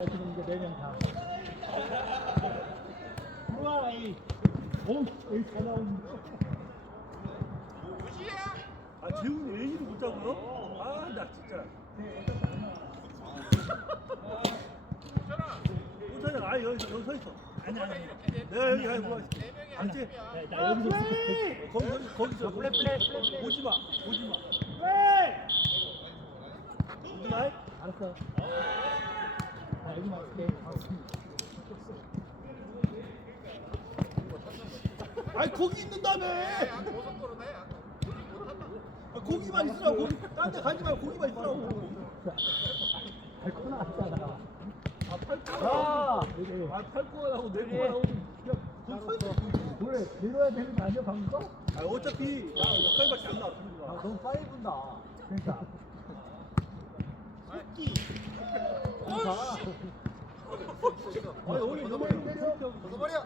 지금 이제 네명 다. 들어와, 에이. 오, 에이, 잘 나오는데. 아 재훈이 웬일로 못 자고요? 아 나 진짜 못하잖아 아 여기 여기 서 있어 아니, 아니. 내가 여기 가고 알지? 나, 나 여기서. 거기 거기 거기 서 플레, 플레, 플레, 플레. 오지 마 오지 마 왜? 오지 마 알았어. 나. 아니 거기 있는다며 아, 거기만 있으라고 거기 딴데 가지 말고 거기만 있으라고 발코나 왔잖아. 아팔 야! 거야 아팔 거야 하고 내 거야 하고 그냥 거기 서 있어 원래 내려야 되는 거 아니야, 방금 거? 아 어차피 여기까지밖에 안 나와 아, 너무 빨리 분다. 그러니까. 새끼 가. 아니 때려 벗어버려.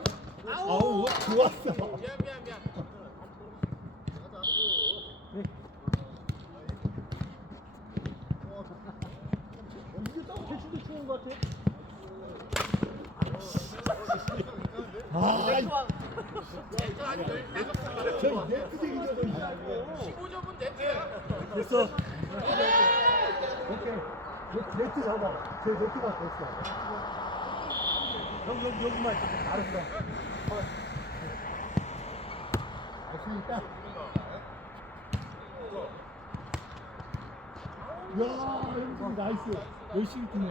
아우, 좋았어. 미안 미안 미안. 네. 이게 딱 대충 대충 한것 같아 아, 내가 저 네트쟁이 저거 있어. 15점은 네트야. 됐어 오케이. 네- 네트 잡아. 제 네트가 됐어. 형 여기 여기만 있어 알았어. 알았으니까. 야, 영수 나이스. 열심히 뛰네.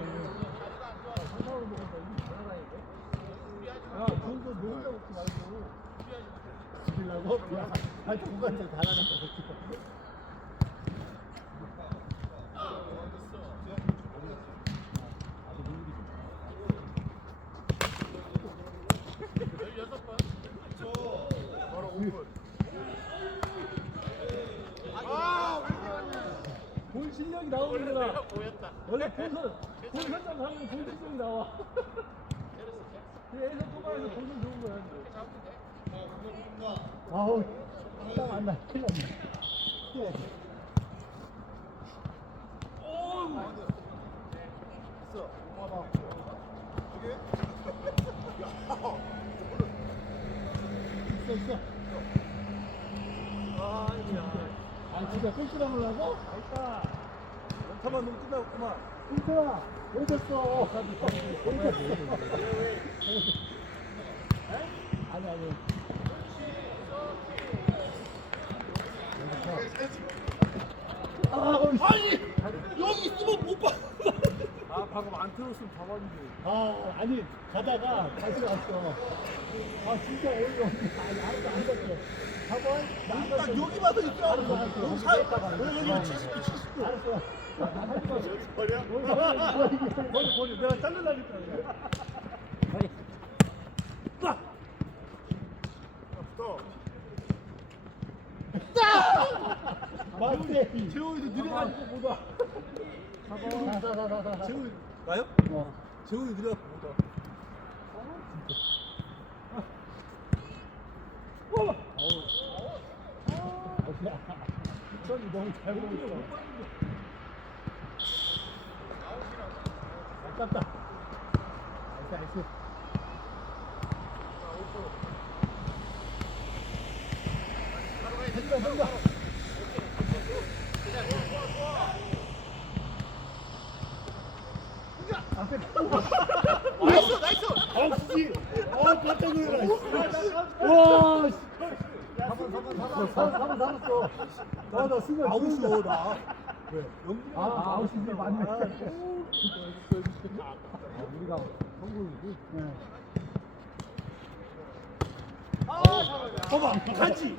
야, 그런 거 먹지 말고. 죽이려고? 야, 아, 누구한테 잘하는 거본 실력이 나오는 거라. 원래 본선 본선장 하면 본 실력이 나와 그래서 뽑아서 본선 좋은 거야 아우, 땀안 나. 큰일 났네. 있어, 있어. 아, 진짜 꿀찌랑 하려고? 알다 연타만 넣으면 끝나겠구만 꿀찌야, 어딨어? 어딨어? 아니, 아니. 아니. 아 방금 안 태웠으면 잡았는데. 아, 아니, 가다가 다시 왔어. 아, 진짜 어이가 없네. 아니, 아무도 안 봤어. 가만, 딱 나딱 여기 봐서 있어. 알았어, 알았어. 여기 사, 여기 여기 70도, 70도. 알았어. 여기 버려? 머리 버려. 내가 잘라나겠다. 머리. 빡! 또. 딱! 맞네. 재호이도 느려가지고 보다. 4번. 재훈이 가요? 어. 재훈이 느려 보다. 어. 야, 미천이 너무 잘 보고 있어. 아깝다. 나이스, 나이스. 한다, 한다. 와. 아나 순간 아웃이요 나. 왜? 아 아웃인데 맞네. 아, 우리가 성공이지. 네. 봐봐 가지.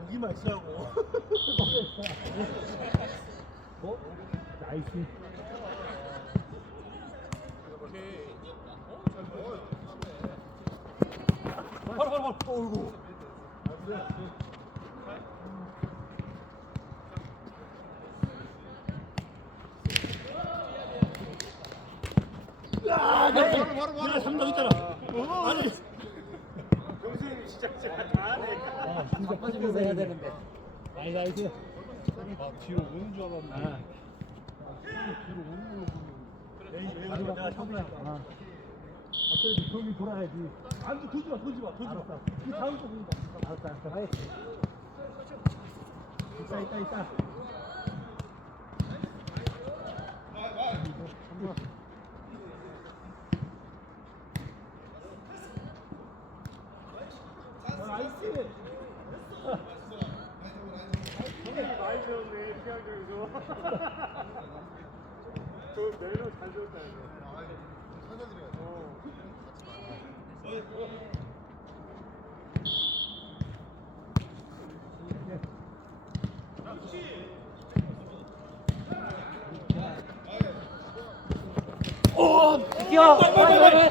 여기만 있으라고. 어? 나이스. 헐, 헐, 헐. 어이구. 아, 바로 바로 바로. 야, 삼성 있잖아. 아니. 정수님 진짜 진짜. 어, 진짜 빠지면서 해야 되는데. 나이스, 나이스. 아, 뒤로 오는 줄 알았는데. 아. 뒤로 오는 걸 보면. 마지막 내가 처음이야. 아. 어차피 경기 돌아야지. 안 돼, 도지 마, 도지 마, 도지 마. 이 다음 거 본다. 알았어, 알았어. 하이. 있다, 있다, 있다. 나이스. 많이 배웠네 시간 중에서. 저 멜로 잘 배웠다 이거. 어. 오, 뛰어. 빨리, 빨리.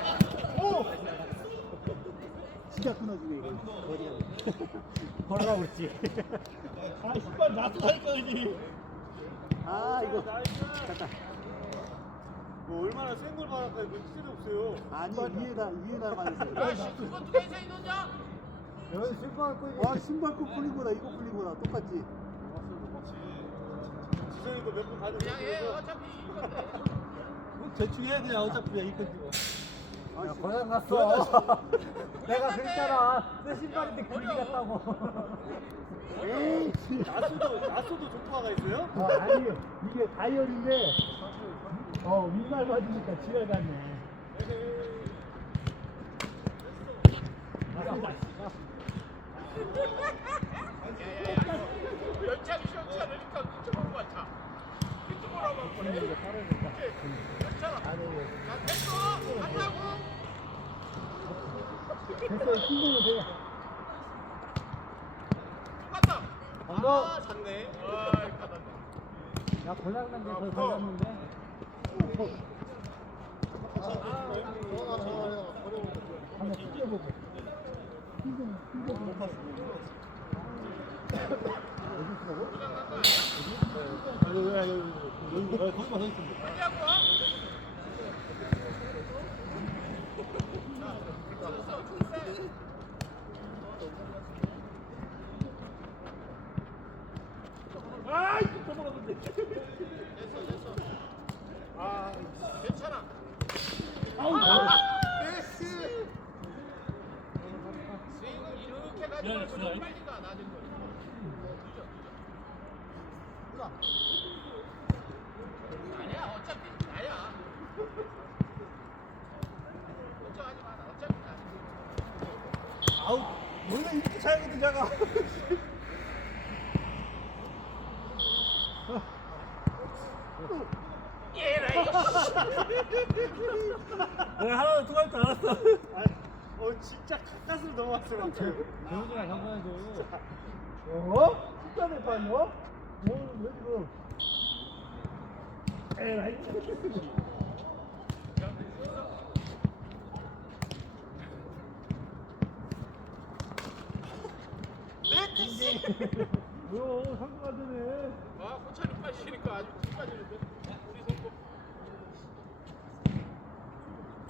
진짜 끊어주네 이거. 걸어라 그랬지. 아, 신발 놔두고 할 거지. 아 이거 잠깐. 뭐 얼마나 센 걸 받았까요? 그 쓸데 없어요. 아니 위에다 위에다 맞았어. 야씨 그거 두 개에서 넣냐? 여기 신발 거. 와 신발 거 풀린 거다 이거 풀린 거다 똑같지. 지성이도 몇번 가져. 그냥 해 어차피 이건데 뭐 대충 해야 돼, 어차피 야 이거. 야 고장 났어. 내가 그랬잖아. 내 신발인데 그지 같다고. 에이. 야수도 야수도 조커가 있어요? 어, 아니 이게 다이얼인데 어 윗날 맞으니까 지랄 같네. 맞습니다. 연차를 시원치 않으니까 그쪽으로 맞춰 그쪽으로 하면 그래 괜찮아 야 됐어 한다고 아, 잤네 아이 받았네 야 고장난 게더 달랐는데. 한번 뜯겨보고. 힘좀 힘좀 여기, 여기, 여기, 여기, 여기, 거기만 서 있으면 돼. 하고 와 아, 아 이렇게 가지고 빨리 가 낮은 거 아니야 어차피 나야 걱정하지 마 어차피 나 아우, 원래 이렇게 차거든, 자가. 내가 하나 더 할줄 알았어. 어 진짜 가까스로 넘어왔어 방금. 정우가 잡아야죠. 어? 진짜 내 판이요? 뭐왜 지금? 에라이. 뭐야 상승하더네 아 호철이 빠지니까 아주 찌 빠지는데